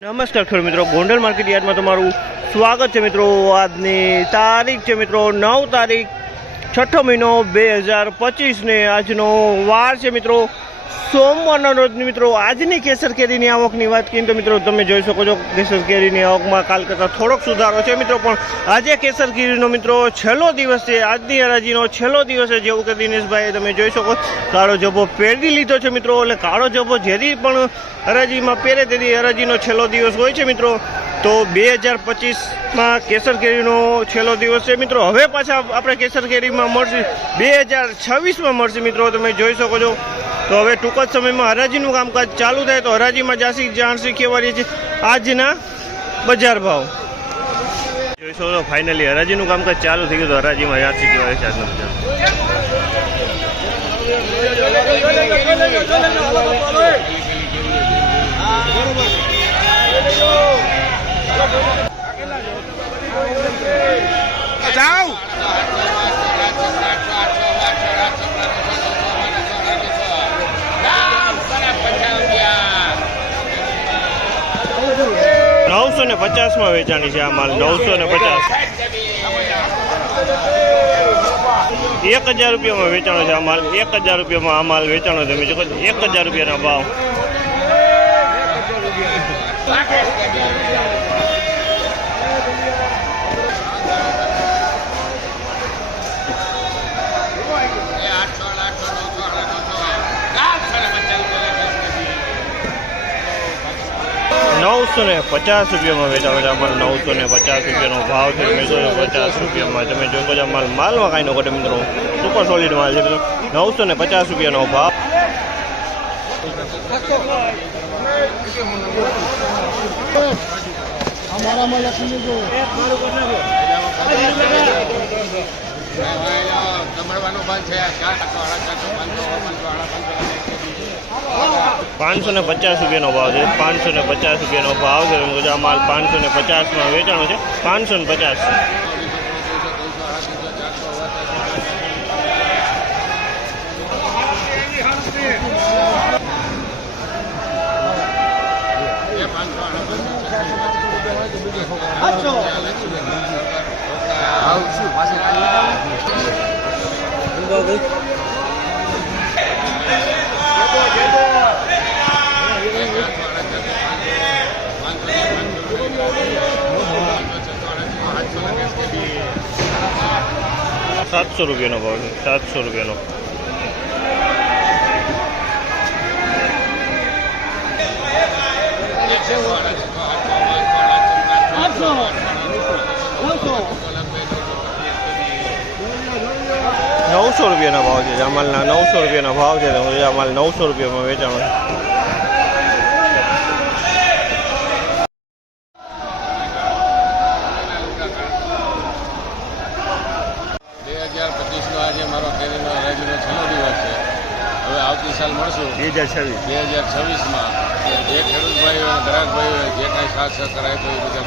નમસ્કાર ખેડૂત મિત્રો, ગોંડલ માર્કેટ યાર્ડમાં તમારું સ્વાગત છે મિત્રો. આજની તારીખ છે મિત્રો, નવ તારીખ, છઠ્ઠો મહિનો બે હજાર પચીસને આજનો વાર છે મિત્રો. સોમવારના રોજ મિત્રો, આજની કેસર કેરીની આવકની વાત કરીએ તો મિત્રો, તમે જોઈ શકો છો, કેસર કેરીની આવકમાં કાલ કરતાં થોડોક સુધારો છે મિત્રો, પણ આજે કેસર કેરીનો મિત્રો, છેલ્લો દિવસ છે, આજની હરાજીનો છેલ્લો દિવસ છે, જેવું કે દિનેશભાઈ તમે જોઈ શકો, કાળો જબ્બો પહેરી લીધો છે મિત્રો, એટલે કાળો જબ્બો જેથી પણ હરાજીમાં પહેરે તેથી હરાજીનો છેલ્લો દિવસ હોય છે મિત્રો, તો બે હજાર પચીસમાં કેસર કેરીનો છેલ્લો દિવસ છે મિત્રો, હવે પાછા આપણે કેસર કેરીમાં મળશે, બે હજાર છવ્વીસમાં મળશે મિત્રો, તમે જોઈ શકો છો તો હવે ટૂંક જ સમયમાં હરાજીનું કામકાજ ચાલુ થાય તો હરાજીમાં જાસી જાણસી કહેવાય છે આજના બજાર ભાવ. જોઈ શકો છો ફાઇનલી હરાજીનું કામકાજ ચાલુ થઈ ગયું તો હરાજીમાં જાસી કહેવાય છે આજનો બજાર. નવસો ને પચાસમાં વેચાણી છે આ માલ, નવસો ને પચાસ. એક હજાર રૂપિયામાં વેચાણો છે આ માલ, એક હજાર રૂપિયામાં આ માલ વેચાણો તમે જો એક હજાર રૂપિયાના ભાવ. નવસો ને પચાસ રૂપિયામાં વેચાવે છે અમારે નવસો ને પચાસ રૂપિયાનો ભાવ છે. નવસો ને પચાસ રૂપિયામાં તમે જોકો છો માલ માલમાં કાંઈ નો ઘટે મિત્રો. સુપર સોલિડ માલ છે મિત્રો. નવસો ને પચાસ રૂપિયાનો ભાવ. જમણવાનું બંધ છે પાંચસો ને પચાસ રૂપિયાનો ભાવ છે. પાંચસો ને પચાસ રૂપિયાનો ભાવ છે. તમે આ માલ પાંચસો ને પચાસમાં વેચાણો છે. પાંચસો ને પચાસ. આવશું પાછી સાતસો રૂપિયાનો ભાવ છે, સાતસો રૂપિયાનો. નવસો રૂપિયાના ભાવ છે, જામાલના નવસો રૂપિયાના ભાવ છે, તો જોજો નવસો રૂપિયામાં વેચાણો છે બે હજાર પચીસનો આજે મારો કેરીનો હરાજીનો છેલ્લો દિવસ છે હવે આવતી સાલ મળશું. બે હજાર છવ્વીસ. બે હજાર છવ્વીસમાં. જે ખેડૂત ભાઈઓ ગ્રાહક ભાઈઓ જે કાંઈ સાથ સહકાર આપ્યો એ બધા